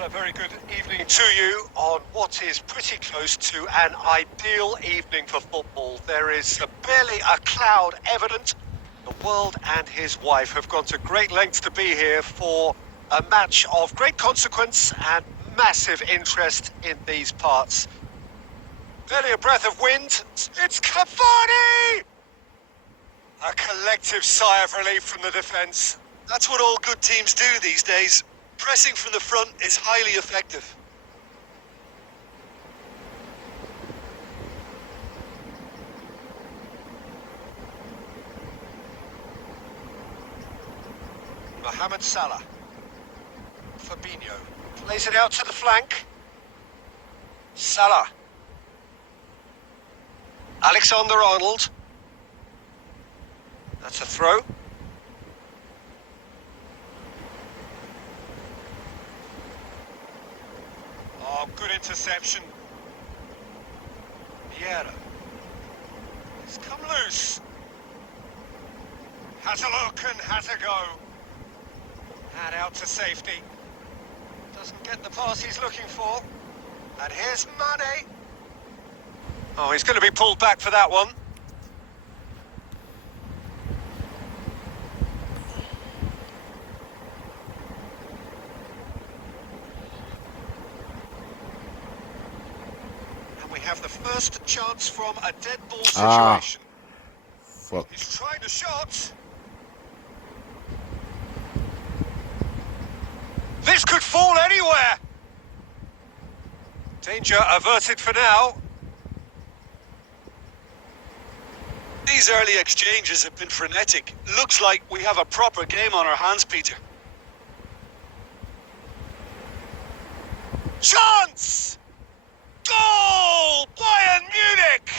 Well, a very good evening to you on what is pretty close to an ideal evening for football. There is barely a cloud evident. The world and his wife have gone to great lengths to be here for a match of great consequence and massive interest in these parts. Barely a breath of wind. It's Cavani! A collective sigh of relief from the defence. That's what all good teams do these days. Pressing from the front is highly effective. Mohamed Salah. Fabinho plays it out to the flank. Salah. Alexander-Arnold. That's a throw. Oh, good interception. Vieira. It's come loose. Has a look and has a go. And out to safety. Doesn't get the pass he's looking for. And here's Mane. Oh, he's going to be pulled back for that one. And we have the first chance from a dead ball situation. Fuck. He's trying a shot. This could fall anywhere. Danger averted for now. These early exchanges have been frenetic. Looks like we have a proper game on our hands, Peter. Chance! Goal! Bayern Munich!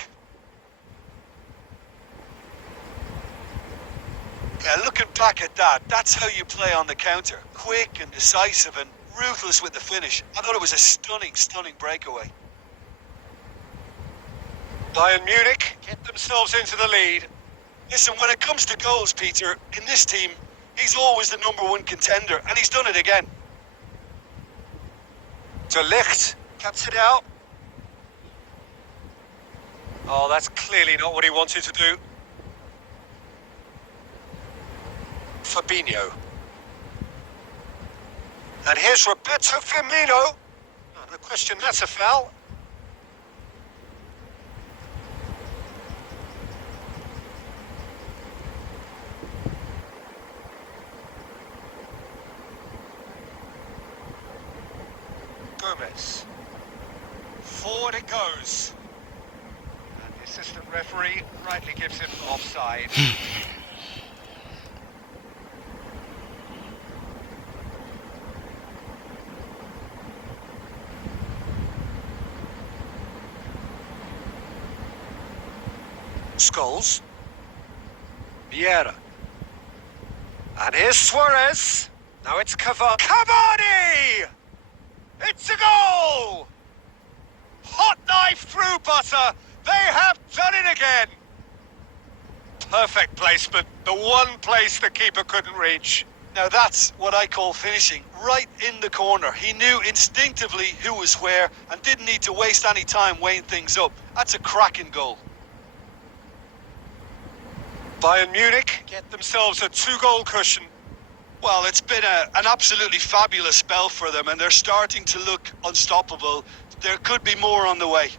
Yeah, looking back at that, that's how you play on the counter. Quick and decisive and ruthless with the finish. I thought it was a stunning, stunning breakaway. Bayern Munich get themselves into the lead. Listen, when it comes to goals, Peter, in this team, he's always the #1 contender, and he's done it again. De Ligt cuts it out. Oh, that's clearly not what he wanted to do. Fabinho. And here's Roberto Firmino. Oh, no question, that's a foul. Gomez. Forward it goes. And the assistant referee rightly gives him offside. Scholes. Vieira. And here's Suarez. Now it's Cavani! It's a goal! Hot knife through butter. They have done it again. Perfect placement. The one place the keeper couldn't reach. Now that's what I call finishing, right in the corner. He knew instinctively who was where and didn't need to waste any time weighing things up. That's a cracking goal. Bayern Munich get themselves a 2-goal cushion. Well, it's been an absolutely fabulous spell for them, and they're starting to look unstoppable. There could be more on the way.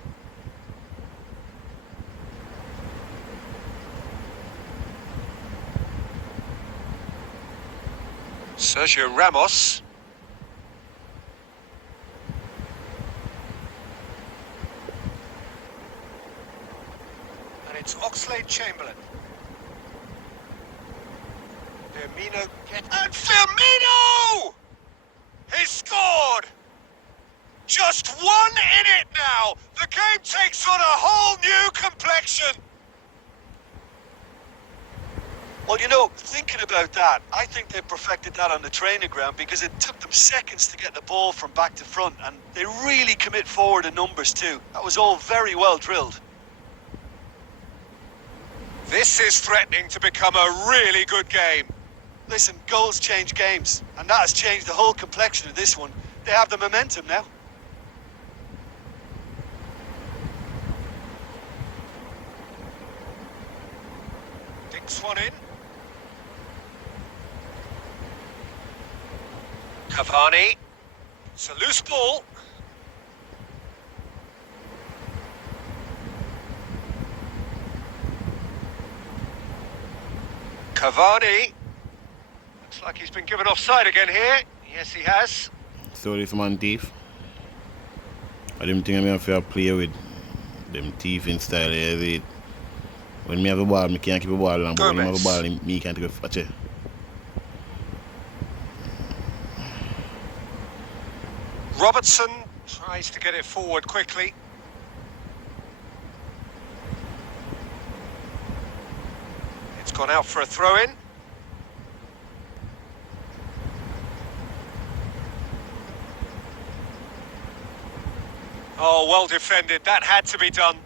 Sergio Ramos. And it's Oxlade-Chamberlain. Firmino and Firmino! He's scored! Just one in it now. The game takes on a whole new complexion. Well, you know, thinking about that, I think they perfected that on the training ground because it took them seconds to get the ball from back to front, and they really commit forward in numbers too. That was all very well drilled. This is threatening to become a really good game. Listen, goals change games, and that has changed the whole complexion of this one. they have the momentum now. Dinks one in. Cavani. It's a loose ball. Cavani. Looks like he's been given offside again here. Yes, he has. So this man thief. I didn't think I'm going to play with them thieving style here. When me have a ball, me can't keep a ball long, but when me have a ball, me can't take a touch. Robertson tries to get it forward quickly. It's gone out for a throw-in. Oh, well defended. That had to be done.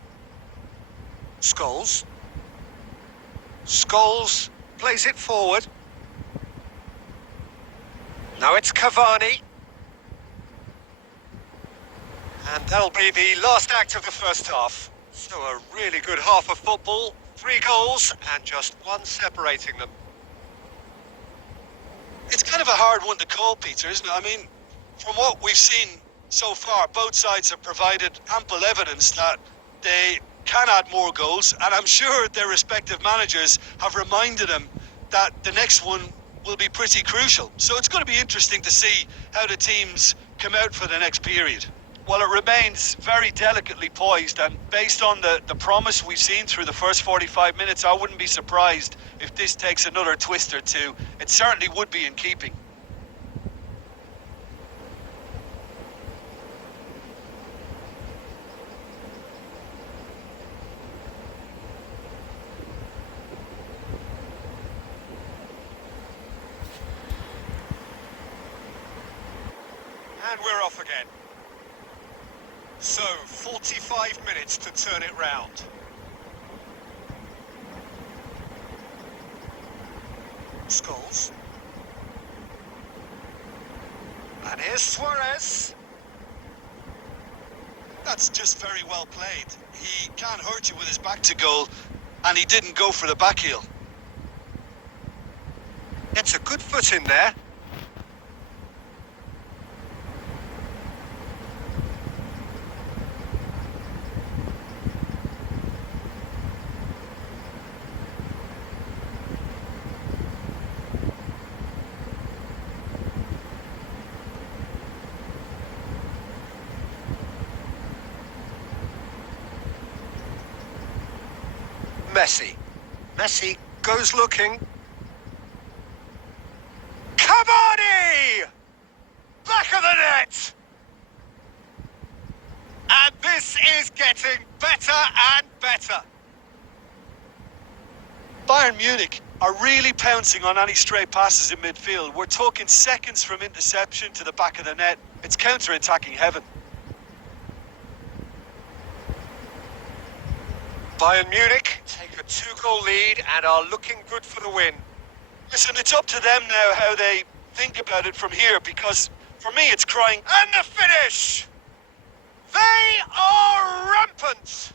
Scholes. Scholes plays it forward. Now it's Cavani. And that'll be the last act of the first half. So a really good half of football. 3 goals and just one separating them. It's kind of a hard one to call, Peter, isn't it? I mean, from what we've seen so far, both sides have provided ample evidence that they can add more goals, and I'm sure their respective managers have reminded them that the next one will be pretty crucial. So it's going to be interesting to see how the teams come out for the next period. Well, it remains very delicately poised, and based on the promise we've seen through the first 45 minutes, I wouldn't be surprised if this takes another twist or two. It certainly would be in keeping. And we're off again. So, 45 minutes to turn it round. Scholes. And here's Suarez. That's just very well played. He can't hurt you with his back to goal, and he didn't go for the back heel. Gets a good foot in there. Messi goes looking. Cavani! Back of the net! And this is getting better and better. Bayern Munich are really pouncing on any stray passes in midfield. We're talking seconds from interception to the back of the net. It's counter-attacking heaven. Bayern Munich take a 2-goal lead and are looking good for the win. Listen, it's up to them now how they think about it from here, because for me it's crying. And the finish! They are rampant!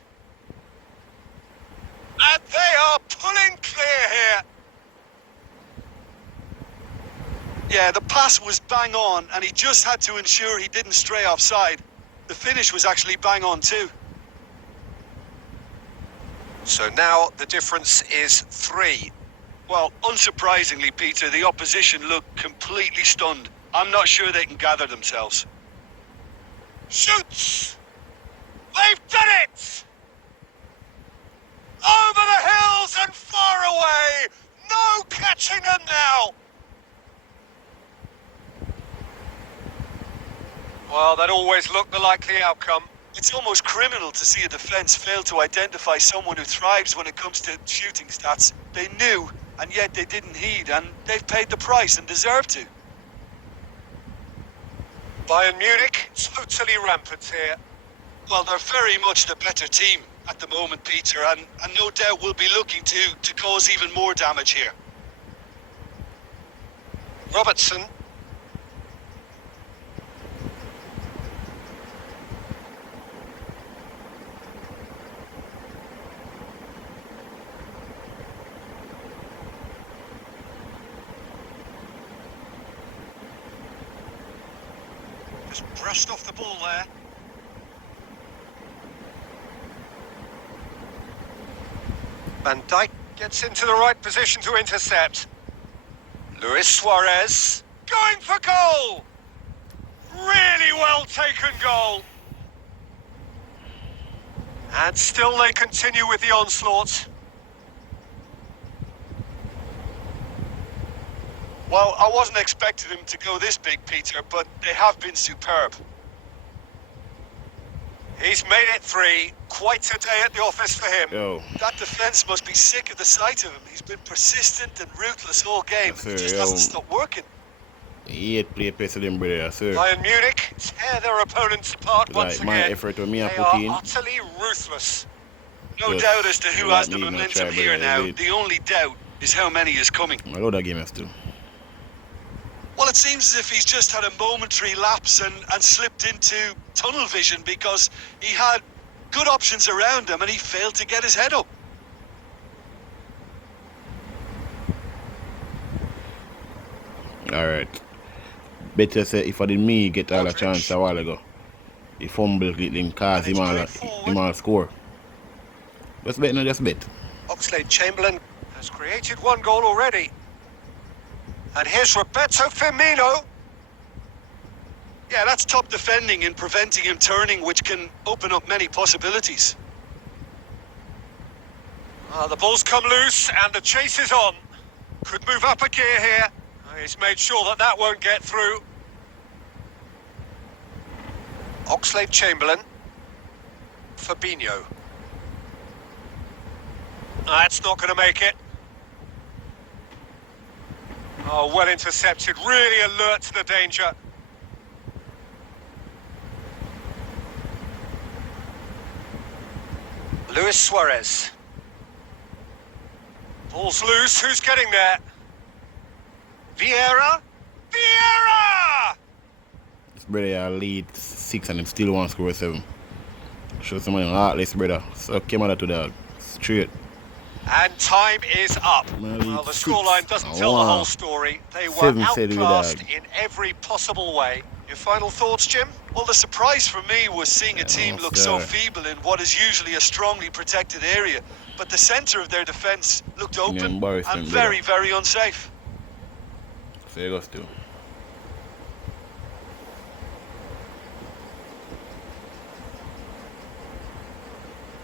And they are pulling clear here. Yeah, the pass was bang on, and he just had to ensure he didn't stray offside. The finish was actually bang on too. So now the difference is 3. Well, unsurprisingly, Peter, the opposition look completely stunned. I'm not sure they can gather themselves. Shoots! They've done it! Over the hills and far away! No catching them now! Well, that always looked the likely outcome. It's almost criminal to see a defence fail to identify someone who thrives when it comes to shooting stats. They knew, and yet they didn't heed, and they've paid the price and deserve to. Bayern Munich, totally rampant here. Well, they're very much the better team at the moment, Peter, and no doubt will be looking to cause even more damage here. Robertson. Just brushed off the ball there. Van Dijk gets into the right position to intercept. Luis Suarez going for goal! Really well taken goal. And still they continue with the onslaught. Well, I wasn't expecting them to go this big, Peter, but they have been superb. He's made it 3. Quite a day at the office for him. Yo, That defence must be sick of the sight of him. He's been persistent and ruthless all game. Yes, It sir, just hasn't stopped working. he hate play pace with them, brother, sir. Bayern Munich tear their opponents apart once Like, my again. effort when me I They put are in, utterly ruthless. No Yes, doubt as to who that has the need no momentum try, here brother, now. indeed. The only doubt is how many is coming. I love that game as too. Well, it seems as if he's just had a momentary lapse and slipped into tunnel vision because he had good options around him and he failed to get his head up. Alright. Better say if I did me get all the Modric. chance a while ago. He fumbled it and cause And him it's all, going him all score. Just bet, no, just bet. Oxlade-Chamberlain has created 1 goal already. And here's Roberto Firmino. Yeah, that's top defending and preventing him turning, which can open up many possibilities. The ball's come loose and the chase is on. Could move up a gear here. He's made sure that that won't get through. Oxlade-Chamberlain. Fabinho. That's not going to make it. Oh, well intercepted. Really alert to the danger. Luis Suarez. Ball's loose. Who's getting there? Vieira? Vieira! This brother I lead 6 and him still want to score 7. Show somebody heartless, brother. So came out to dog. Straight. And time is up. Man, Well, the 6. scoreline doesn't tell the Wow. whole story. They were 7 said we outclassed dog. in every possible way. Your final thoughts, Jim? Well, the surprise for me was seeing a team look so sir. feeble in what is usually a strongly protected area. But the centre of their defence looked open embarrassment, and brother. very, very unsafe. So you go still.